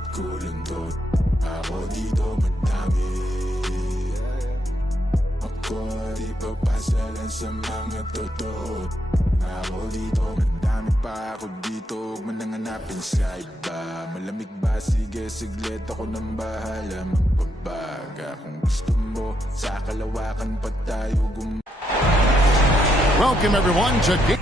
bakit kulundot? Ako dito madami. Ako di papasa lang sa mga totoo. Ako dito madami pa ako dito. Huwag mo nang hanapin sa iba. Malamig ba? Sige saglit ako nang bahala magbabaga. Kung gusto mo sa kalawakan pa tayo Welcome everyone to Game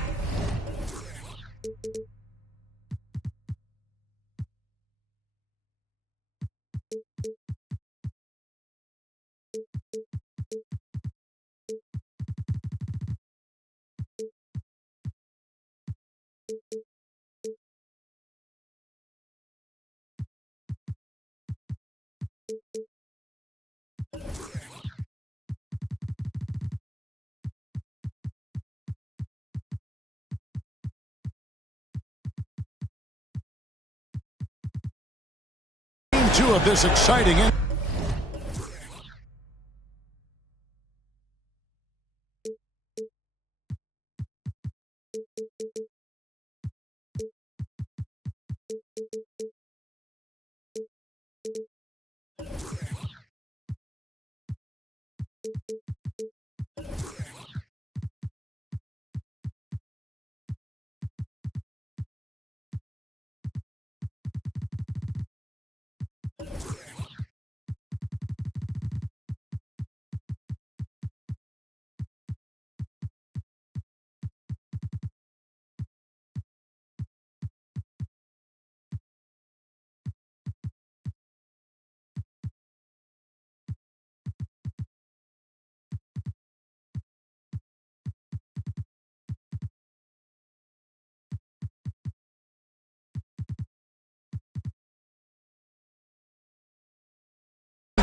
2 of this exciting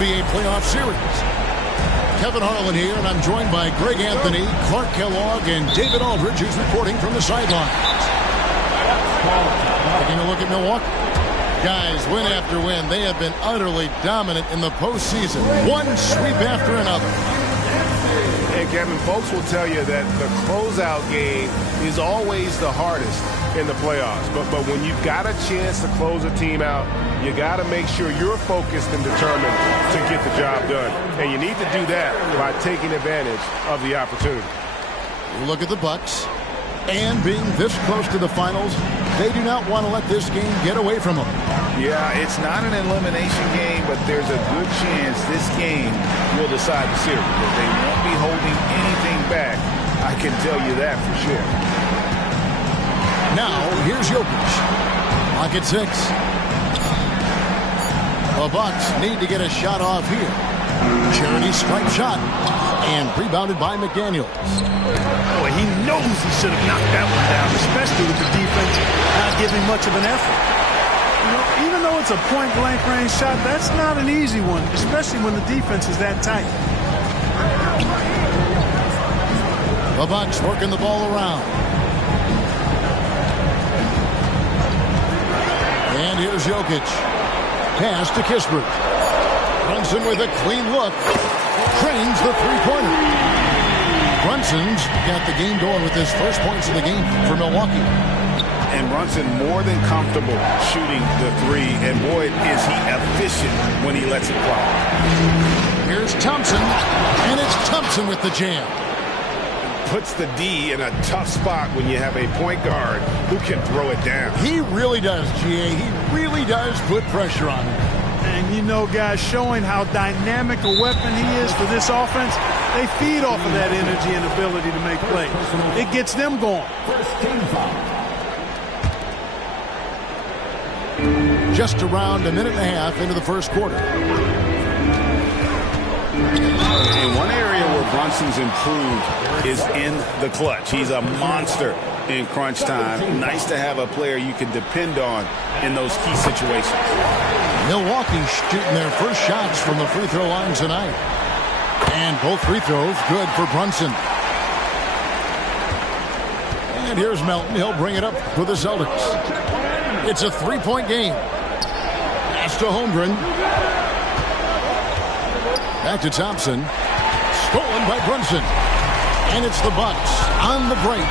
NBA playoff series. Kevin Harlan here, and I'm joined by Greg Anthony, Clark Kellogg, and David Aldridge, who's reporting from the sidelines. Taking a look at Milwaukee. Guys, win after win, they have been utterly dominant in the postseason. One sweep after another. And Kevin, folks will tell you that the closeout game is always the hardest in the playoffs. But when you've got a chance to close a team out, you got to make sure you're focused and determined to get the job done. And you need to do that by taking advantage of the opportunity. Look at the Bucks. And being this close to the finals, they do not want to let this game get away from them. Yeah, it's not an elimination game, but there's a good chance this game will decide the series. They won't be holding anything back. I can tell you that for sure. Now, here's Jokic. Lock at 6. The Bucks need to get a shot off here. Charity stripe shot. And rebounded by McDaniels. Boy, he knows he should have knocked that one down, especially with the defense not giving much of an effort. You know, even though it's a point-blank range shot, that's not an easy one, especially when the defense is that tight. The Bucks working the ball around. And here's Jokic. Pass to Kispert. Brunson with a clean look. Trains the three-pointer. Brunson's got the game going with his first points of the game for Milwaukee. And Brunson more than comfortable shooting the three. And boy, is he efficient when he lets it fly. Here's Thompson. And it's Thompson with the jam. Puts the D in a tough spot when you have a point guard who can throw it down. He really does, GA. He really does put pressure on him. And you know, guys, showing how dynamic a weapon he is for this offense, they feed off of that energy and ability to make plays. It gets them going. Just around a minute and a half into the first quarter. In one area where Brunson's improved is in the clutch. He's a monster in crunch time. Nice to have a player you can depend on in those key situations. Milwaukee shooting their first shots from the free throw line tonight. And both free throws good for Brunson. And here's Melton. He'll bring it up for the Celtics. It's a three-point game. Pass to Holmgren. Back to Thompson. Stolen by Brunson. And it's the Bucks on the break.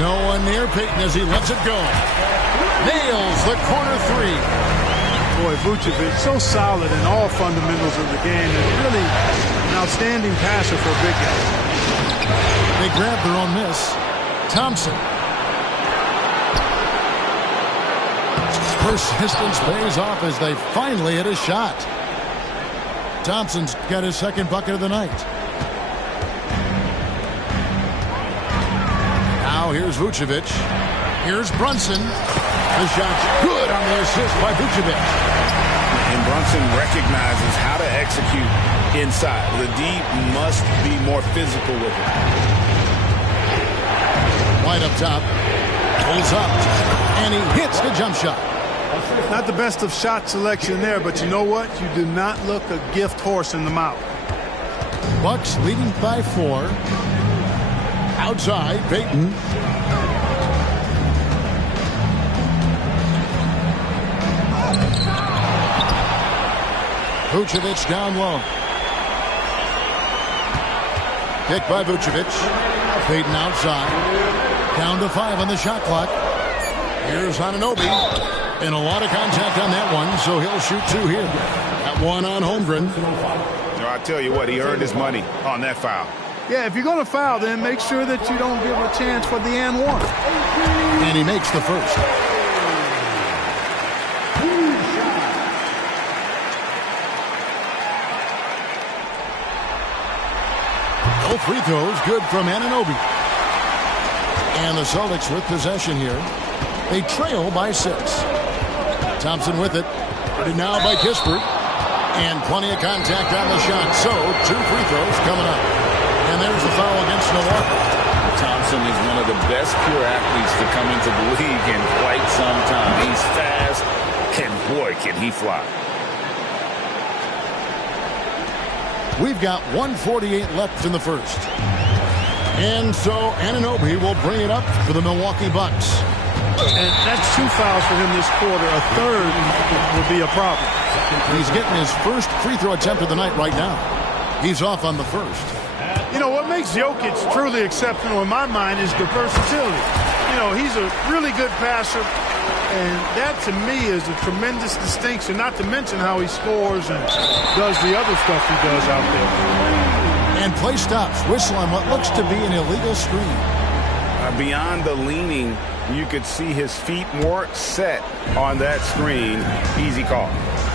No one near Payton as he lets it go. Nails the corner three. Boy, Vucevic, so solid in all fundamentals of the game, and really an outstanding passer for a big guy. They grab their own miss. Thompson. Persistence pays off as they finally hit a shot. Thompson's got his second bucket of the night. Now here's Vucevic. Here's Brunson. The shot's good on the assist by Vucevic. And Brunson recognizes how to execute inside. The D must be more physical with it. Wide up top. Pulls up. And he hits the jump shot. Not the best of shot selection there, but you know what? You do not look a gift horse in the mouth. Bucks leading by 4. Outside, Payton. Vucevic down low. Pick by Vucevic. Payton outside. Down to 5 on the shot clock. Here's Anunoby. And a lot of contact on that one, so he'll shoot 2 here. That one on Holmgren. I tell you what, he earned his money on that foul. Yeah, if you're going to foul, then make sure that you don't give a chance for the and one. And he makes the first. Both free throws good from Anunoby. And the Celtics with possession here. They trail by 6. Thompson with it. And now by Kispert. And plenty of contact on the shot. So 2 free throws coming up. And there's the foul against Milwaukee. Thompson is one of the best pure athletes to come into the league in quite some time. He's fast, and boy, can he fly. We've got 1:48 left in the first. And so Anunoby will bring it up for the Milwaukee Bucks. And that's 2 fouls for him this quarter. A third will be a problem. He's getting his first free throw attempt of the night right now. He's off on the first. You know, what makes Jokic truly exceptional in my mind is the versatility. You know, he's a really good passer, and that to me is a tremendous distinction, not to mention how he scores and does the other stuff he does out there. And play stops. Whistle on what looks to be an illegal screen. Beyond the leaning, you could see his feet more set on that screen. Easy call.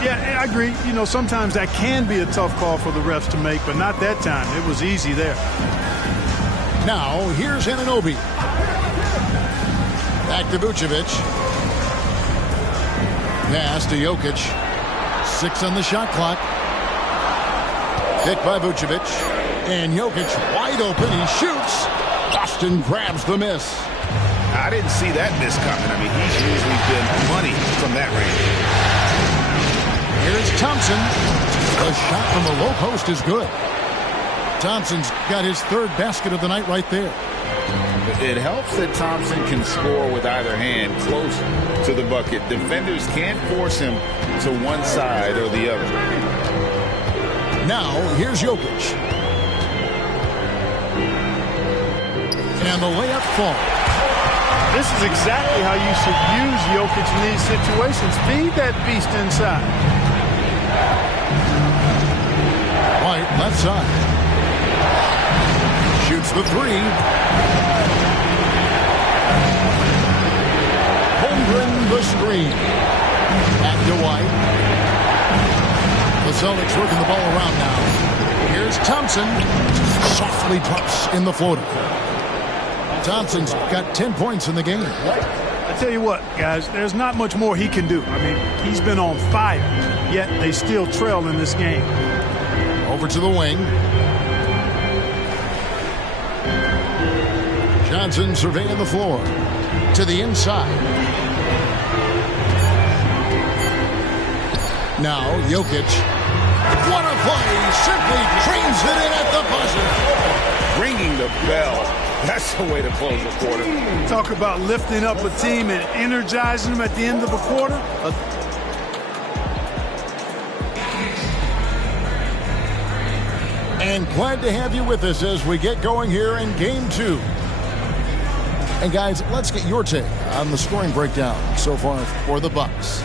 Yeah, I agree. You know, sometimes that can be a tough call for the refs to make, but not that time. It was easy there. Now, here's Anunoby. Back to Vucevic. Pass to Jokic. 6 on the shot clock. Hit by Vucevic. And Jokic wide open. He shoots. Boston grabs the miss. I didn't see that miss coming. I mean, he's usually been money from that range. Here's Thompson. The shot from the low post is good. Thompson's got his 3rd basket of the night right there. It helps that Thompson can score with either hand close to the bucket. Defenders can't force him to one side or the other. Now, here's Jokic. And the layup falls. This is exactly how you should use Jokic in these situations. Feed that beast inside. White, left side. Shoots the 3. Holmgren the screen. Back to White. The Celtics working the ball around now. Here's Thompson. Softly drops in the floater. Thompson's got 10 points in the game. I tell you what, guys, there's not much more he can do. I mean, he's been on fire, yet they still trail in this game. Over to the wing. Johnson surveying the floor. To the inside. Now, Jokic. What a play! Simply trains it in at the buzzer. Ringing the bell. That's the way to close the quarter. Talk about lifting up a team and energizing them at the end of a quarter. And glad to have you with us as we get going here in Game 2. And guys, let's get your take on the scoring breakdown so far for the Bucks.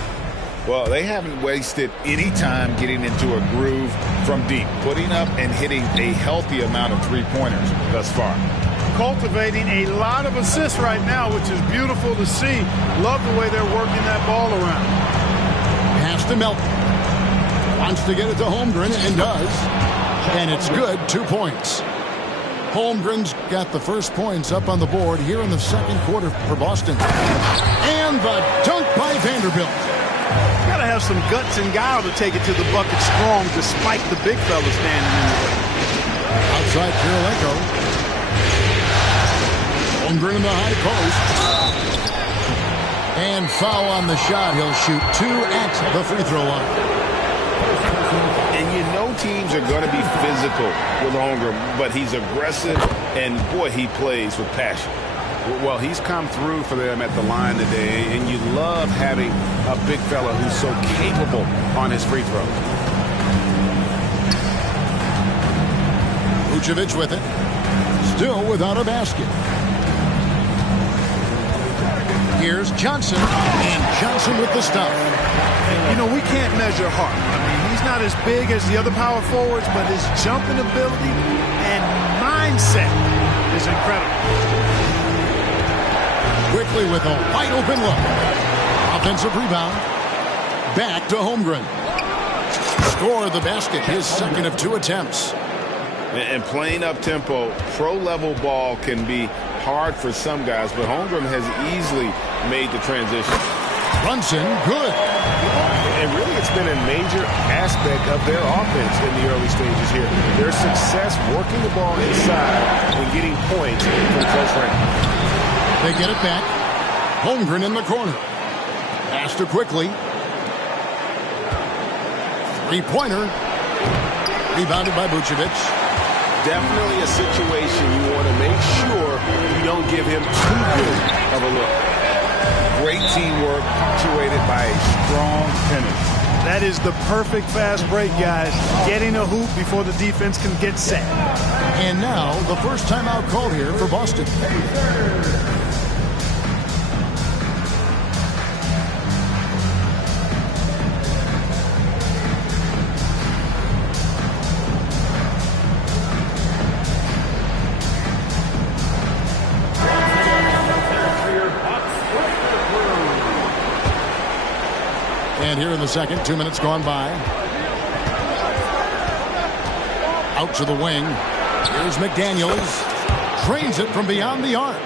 Well, they haven't wasted any time getting into a groove from deep, putting up and hitting a healthy amount of three-pointers thus far. Cultivating a lot of assists right now, which is beautiful to see. Love the way they're working that ball around. Pass to Melton. Wants to get it to Holmgren and does. And it's good, 2 points. Holmgren's got the first points up on the board here in the second quarter for Boston. And the dunk by Vanderbilt. Got to have some guts and guile to take it to the bucket strong despite the big fella standing in the way. Outside Kirilenko. Holmgren in the high post. And foul on the shot. He'll shoot 2 at the free throw line. And you know teams are going to be physical with Holmgren, but he's aggressive, and, boy, he plays with passion. Well, he's come through for them at the line today, and you love having a big fella who's so capable on his free throws. Vucevic with it. Still without a basket. Here's Johnson, and Johnson with the stop. You know, we can't measure Hart. I mean, he's not as big as the other power forwards, but his jumping ability and mindset is incredible. Quickly with a wide open look. Offensive rebound. Back to Holmgren. Score the basket, his second of 2 attempts. And playing up-tempo, pro-level ball can be hard for some guys, but Holmgren has easily made the transition. Brunson, good. And really, it's been a major aspect of their offense in the early stages here. Their success working the ball inside and getting points from close range. They get it back. Holmgren in the corner. Pass to Quickly. Three-pointer. Rebounded by Vucevic. Definitely a situation you want to make sure you don't give him too good of a look. Great teamwork, punctuated by a strong finish. That is the perfect fast break, guys. Getting a hoop before the defense can get set. And now, the first timeout called here for Boston. And here in the second, 2 minutes gone by. Out to the wing. Here's McDaniels. Trains it from beyond the arc.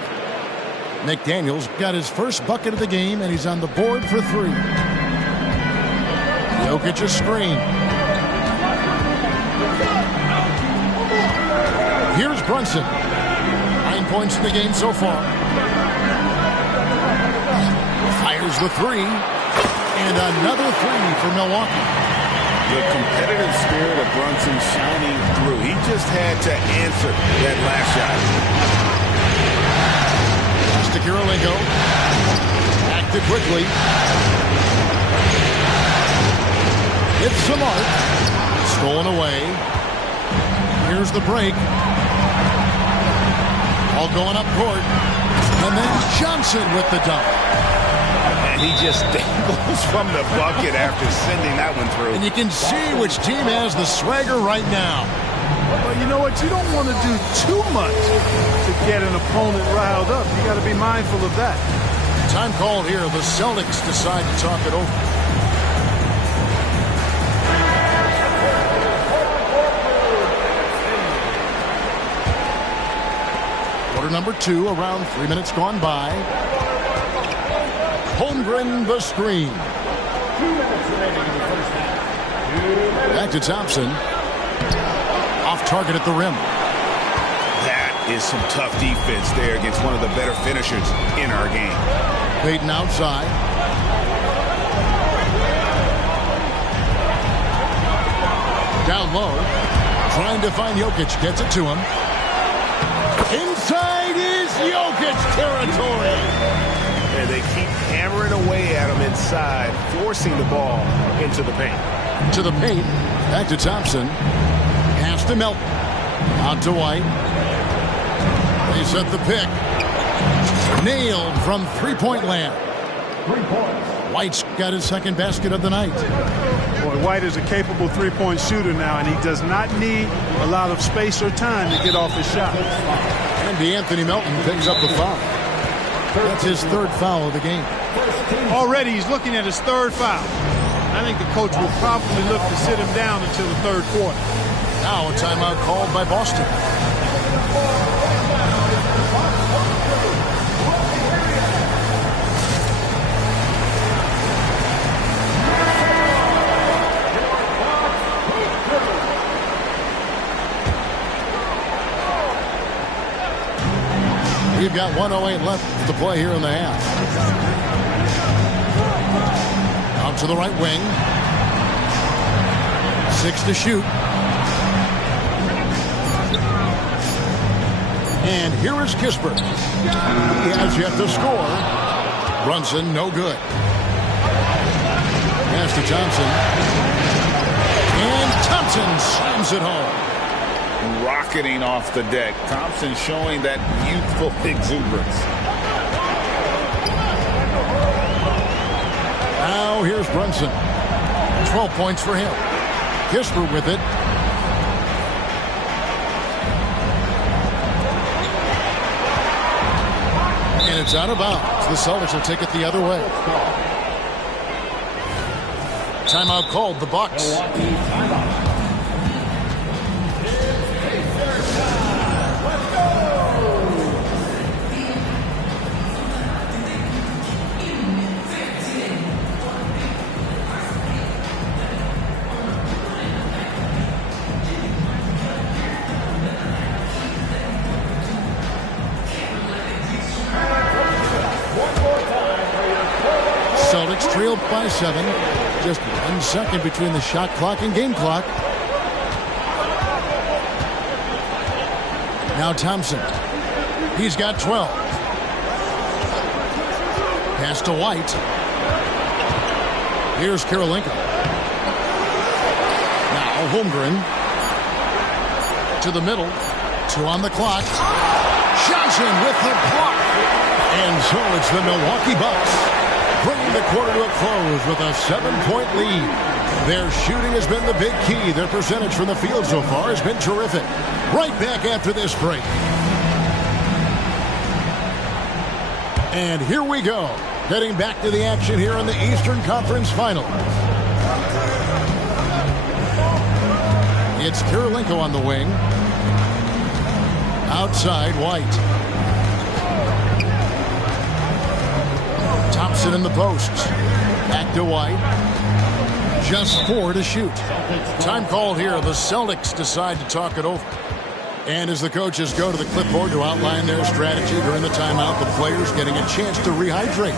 McDaniels got his first bucket of the game, and he's on the board for 3. Jokic a screen. Here's Brunson. 9 points in the game so far. Fires the 3. And another 3 for Milwaukee. The competitive spirit of Brunson shining through. He just had to answer that last shot. Pass to Kirilenko. Acted quickly. It's Samart. Stolen away. Here's the break. All going up court. And then Johnson with the dunk. And he just dangles from the bucket after sending that one through. And you can see which team has the swagger right now. Well, you know what? You don't want to do too much to get an opponent riled up. You got to be mindful of that. Time called here. The Celtics decide to talk it over. Quarter number 2, around 3 minutes gone by. Holmgren the screen. Back to Thompson. Off target at the rim. That is some tough defense there against one of the better finishers in our game. Payton outside. Down low. Trying to find Jokic. Gets it to him. Inside is Jokic territory. And they keep hammering away at him inside, forcing the ball into the paint. To the paint. Back to Thompson. Pass to Melton. On to White. They set the pick. Nailed from three-point land. White's got his second basket of the night. Boy, White is a capable three-point shooter now, and he does not need a lot of space or time to get off his shot. And DeAnthony Melton picks up the foul. That's his third foul of the game. Already he's looking at his third foul. I think the coach will probably look to sit him down until the third quarter. Now a timeout called by Boston. We've got 1:08 left to play here in the half. Out to the right wing. 6 to shoot. And here is Kispert. He has yet to score. Brunson, no good. Pass to Thompson. And Thompson slams it home. Rocketing off the deck. Thompson showing that youthful exuberance. Now here's Brunson. 12 points for him. Kispert with it. And it's out of bounds. The Celtics will take it the other way. Timeout called, the Bucks. Celtics trailed by 7. Just 1 second between the shot clock and game clock. Now Thompson. He's got 12. Pass to White. Here's Karolinko. Now Holmgren. To the middle. 2 on the clock. Johnson with the block. And so it's the Milwaukee Bucks bringing the quarter to a close with a 7-point lead. Their shooting has been the big key. Their percentage from the field so far has been terrific. Right back after this break. And here we go. Getting back to the action here in the Eastern Conference Final. It's Karolinko on the wing. Outside, White. Thompson in the post. Back to White. Just 4 to shoot. Time called here. The Celtics decide to talk it over. And as the coaches go to the clipboard to outline their strategy during the timeout, the players getting a chance to rehydrate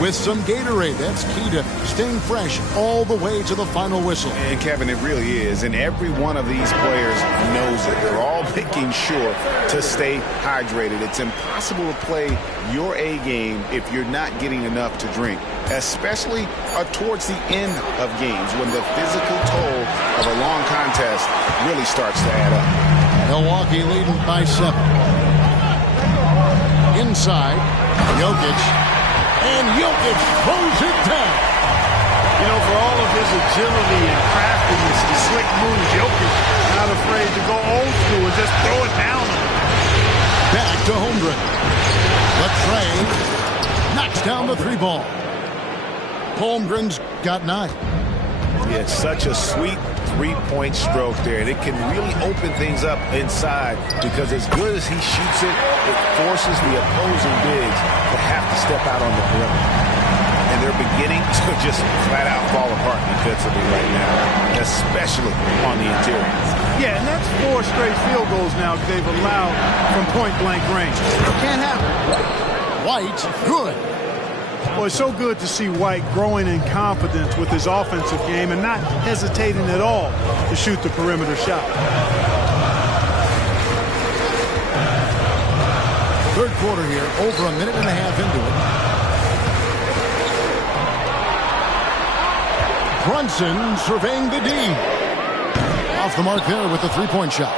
with some Gatorade. That's key to staying fresh all the way to the final whistle. And Kevin, it really is. And every one of these players knows it. They're all making sure to stay hydrated. It's impossible to play your A game if you're not getting enough to drink, especially towards the end of games when the physical toll of a long contest really starts to add up. Milwaukee leading by 7. Inside, Jokic. And Jokic throws it down. You know, for all of his agility and craftiness, the slick moves, Jokic not afraid to go old school and just throw it down. Back to Holmgren. Latrey knocks down the 3 ball. Holmgren's got 9. Yeah, it's such a sweet 3-point stroke there, and it can really open things up inside because as good as he shoots it, it forces the opposing bigs to have to step out on the perimeter. And they're beginning to just flat out fall apart defensively right now, especially on the interior. Yeah, and that's 4 straight field goals now they've allowed from point-blank range. Can't happen. White, good. Well, it's so good to see White growing in confidence with his offensive game and not hesitating at all to shoot the perimeter shot. Third quarter here, over a minute and a half into it. Brunson surveying the D. Off the mark there with the 3-point shot.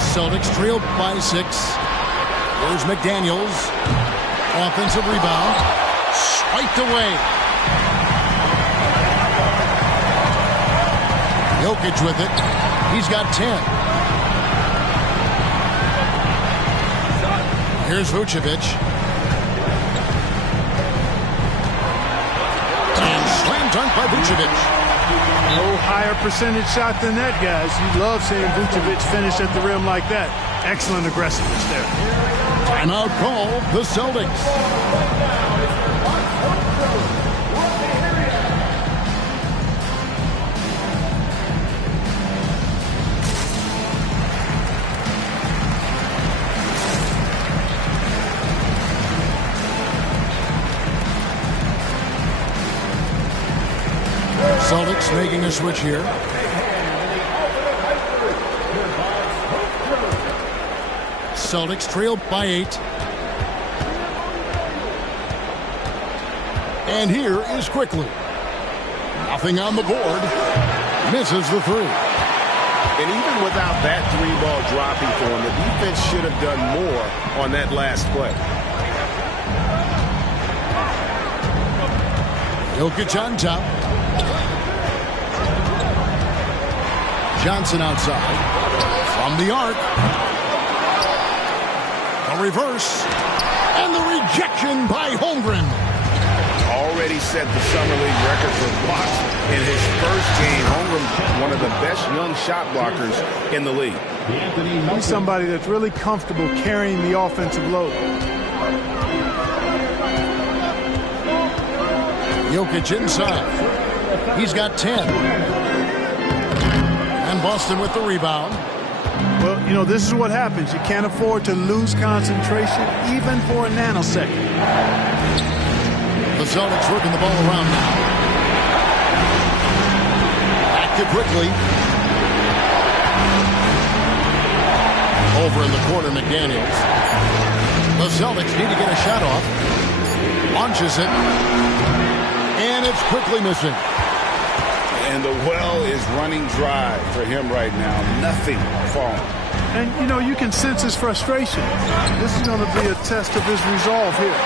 Celtics trailed by 6. Here's McDaniels. Offensive rebound. Swiped away. Jokic with it. He's got 10. Here's Vucevic. And slam dunk by Vucevic. No higher percentage shot than that, guys. You love seeing Vucevic finish at the rim like that. Excellent aggressiveness there. Timeout call, the Celtics. Celtics making a switch here. Celtics trail by 8. And here is Quickly. Nothing on the board. Misses the 3. And even without that 3-ball dropping for him, the defense should have done more on that last play. Jokic on top. Johnson outside. From the arc. A reverse. And the rejection by Holmgren. Already set the Summer League record for blocks in his first game. Holmgren, one of the best young shot blockers in the league. He's somebody that's really comfortable carrying the offensive load. Jokic inside. He's got 10. And Boston with the rebound. Well, you know, this is what happens. You can't afford to lose concentration even for a nanosecond. The Celtics working the ball around now. Back to Quickly. Over in the corner, McDaniels. The Celtics need to get a shot off. Launches it. And it's Quickly missing. And the well is running dry for him right now. Nothing falling. And, you know, you can sense his frustration. This is going to be a test of his resolve here.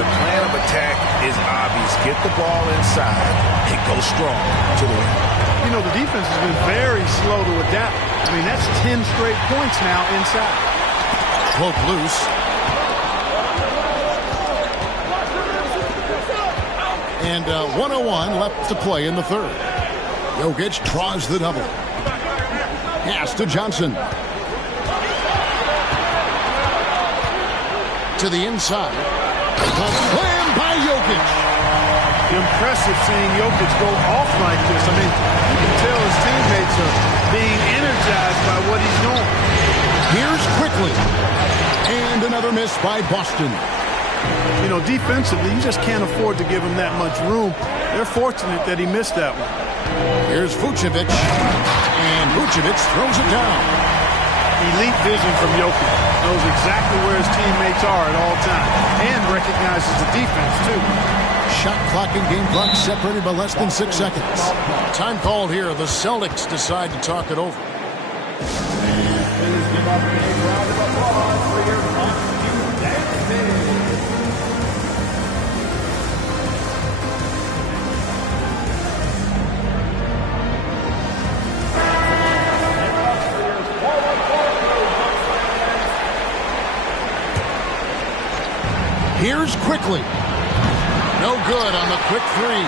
The plan of attack is obvious. Get the ball inside and go strong to the rim. You know, the defense has been very slow to adapt. I mean, that's 10 straight points now inside. Poke loose. And 1:01 left to play in the third. Jokic draws the double. Pass to Johnson. To the inside. A slam by Jokic. Impressive seeing Jokic go off like this. I mean, you can tell his teammates are being energized by what he's doing. Here's Quickly. And another miss by Boston. You know, defensively, you just can't afford to give him that much room. They're fortunate that he missed that one. Here's Vucevic. And Vucevic throws it down. Elite vision from Jokic. Knows exactly where his teammates are at all times. And recognizes the defense, too. Shot clock and game clock separated by less than 6 seconds. Time called here. The Celtics decide to talk it over. Please give up a round of applause for your costume dancing. Here's Quickly. No good on the quick 3.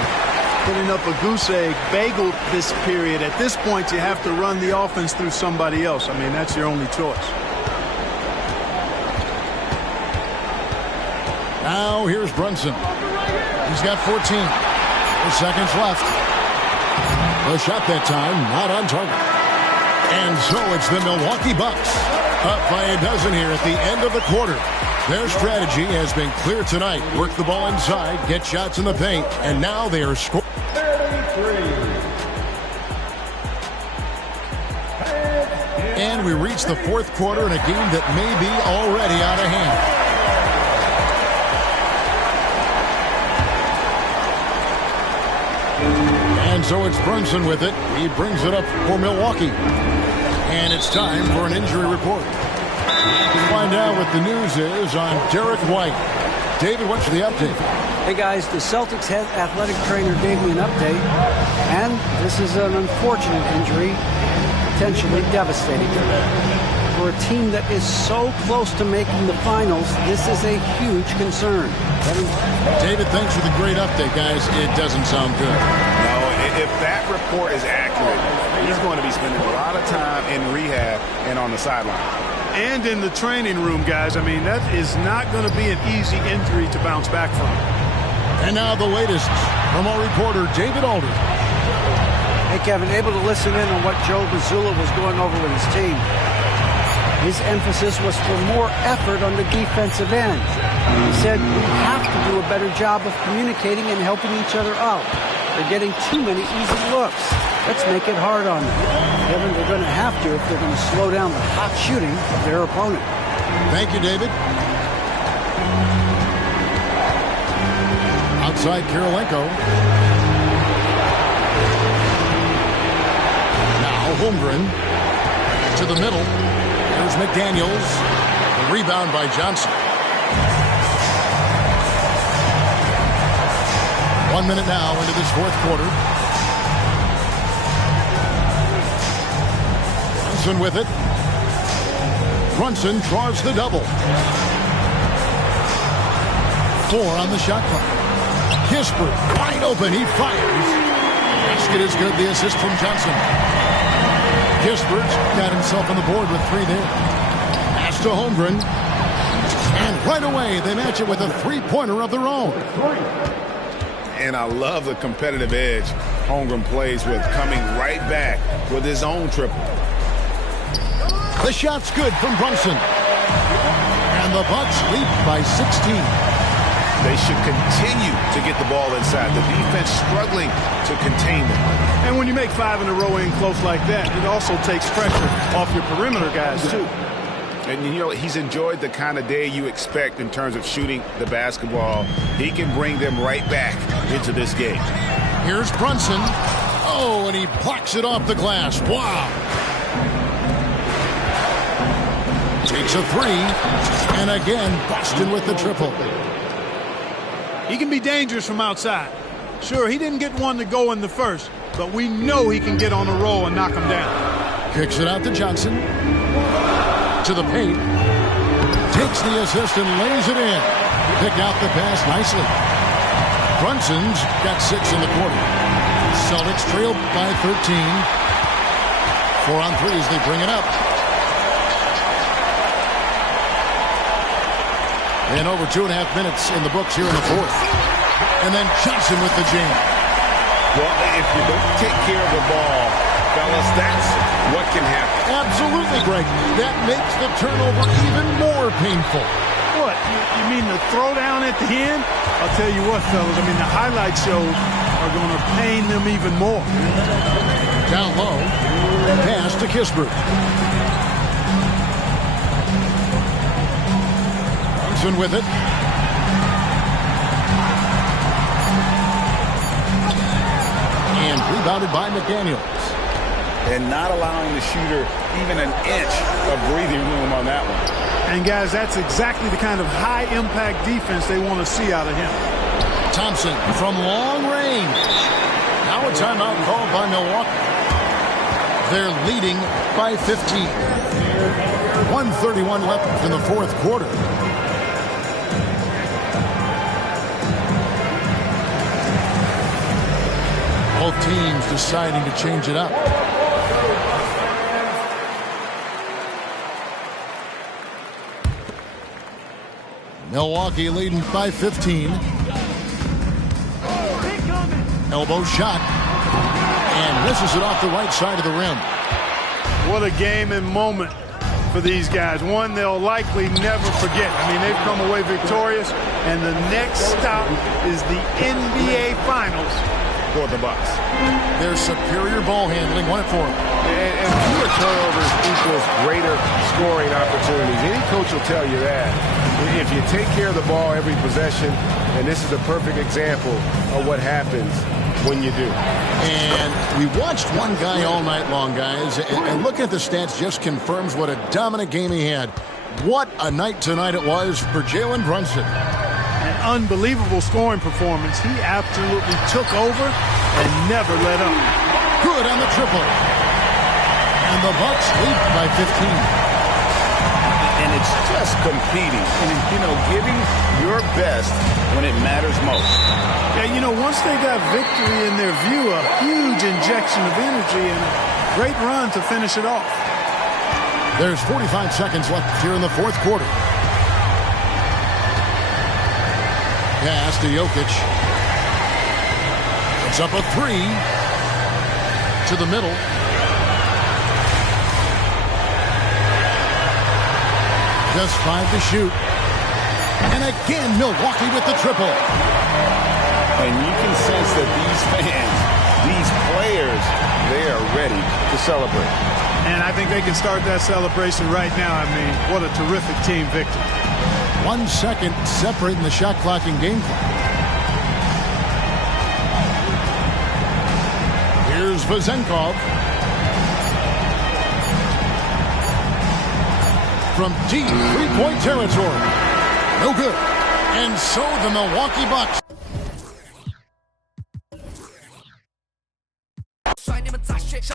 Putting up a goose egg, bageled this period. At this point, you have to run the offense through somebody else. I mean, that's your only choice. Now here's Brunson. He's got 14. 4 seconds left. The shot that time, not on target. And so it's the Milwaukee Bucks. Up by a dozen here at the end of the quarter. Their strategy has been clear tonight. Work the ball inside, get shots in the paint, and now they are scoring. 33. And we reach the fourth quarter in a game that may be already out of hand. And so it's Brunson with it. He brings it up for Milwaukee. And it's time for an injury report. To find out what the news is on Derek White. David, what's the update? Hey guys, the Celtics head athletic trainer gave me an update, and this is an unfortunate injury, potentially devastating to them. For a team that is so close to making the finals, this is a huge concern. David, thanks for the great update, guys. It doesn't sound good. No, if that report is accurate, he's going to be spending a lot of time in rehab and on the sideline. And in the training room, guys. I mean, that is not going to be an easy injury to bounce back from. And now the latest from our reporter, David Alder. Hey, Kevin, able to listen in on what Joe Mazzulla was going over with his team. His emphasis was for more effort on the defensive end. He said we have to do a better job of communicating and helping each other out. They're getting too many easy looks. Let's make it hard on them. Kevin, they're going to have to if they're going to slow down the hot shooting of their opponent. Thank you, David. Outside Kirilenko. Now Holmgren to the middle. There's McDaniels. The rebound by Johnson. 1 minute now into this fourth quarter. Brunson with it. Brunson draws the double. 4 on the shot clock. Kispert wide open. He fires. Basket is good. The assist from Johnson. Kispert's got himself on the board with 3 there. Pass to Holmgren. And right away, they match it with a three-pointer of their own. And I love the competitive edge Holmgren plays with, coming right back with his own triple. The shot's good from Brunson. And the Bucks lead by 16. They should continue to get the ball inside. The defense struggling to contain them. And when you make 5 in a row in close like that, it also takes pressure off your perimeter guys, too. And, you know, he's enjoyed the kind of day you expect in terms of shooting the basketball. He can bring them right back into this game. Here's Brunson. Oh, and he blocks it off the glass. Wow. Takes a 3. And again, Boston with the triple. He can be dangerous from outside. Sure, he didn't get one to go in the first, but we know he can get on a roll and knock him down. Kicks it out to Johnson. To the paint. Takes the assist and lays it in. Picked out the pass nicely. Brunson's got 6 in the quarter. Celtics trail by 13. 4 on 3 as they bring it up. And over 2.5 minutes in the books here in the fourth. And then Johnson with the jam. Well, if you don't take care of the ball, fellas, that's what can happen. Absolutely, Greg. That makes the turnover even more painful. What? You mean the throwdown at the end? I'll tell you what, fellas. I mean, the highlight shows are going to pain them even more. Down low. Pass to Kispert. Brunson with it. And rebounded by McDaniels. And not allowing the shooter even an inch of breathing room on that one. And, guys, that's exactly the kind of high-impact defense they want to see out of him. Thompson from long range. Now a timeout called by Milwaukee. They're leading by 15. 1:31 left in the fourth quarter. Both teams deciding to change it up. Milwaukee leading by 15. Elbow shot. And misses it off the right side of the rim. What a game and moment for these guys. One they'll likely never forget. I mean, they've come away victorious, and the next stop is the NBA Finals for the Bucks. Their superior ball handling won it for them. And fewer turnovers equals greater scoring opportunities. Any coach will tell you that. If you take care of the ball every possession, and this is a perfect example of what happens when you do. And we watched one guy all night long, guys, and looking at the stats just confirms what a dominant game he had. What a night tonight it was for Jalen Brunson. unbelievable scoring performance. He absolutely took over and never let up. Good on the triple. And the Bucks lead by 15. And it's just competing and, giving your best when it matters most. Yeah, once they got victory in their view, a huge injection of energy and a great run to finish it off. There's 45 seconds left here in the fourth quarter. Pass to Jokic. It's up a three. To the middle. Just 5 to shoot. And again, Milwaukee with the triple. And you can sense that these fans, these players, they are ready to celebrate. And I think they can start that celebration right now. I mean, what a terrific team victory. 1 second separating the shot clock and game clock. Here's Vezenkov. From deep three-point territory. No good. And so the Milwaukee Bucks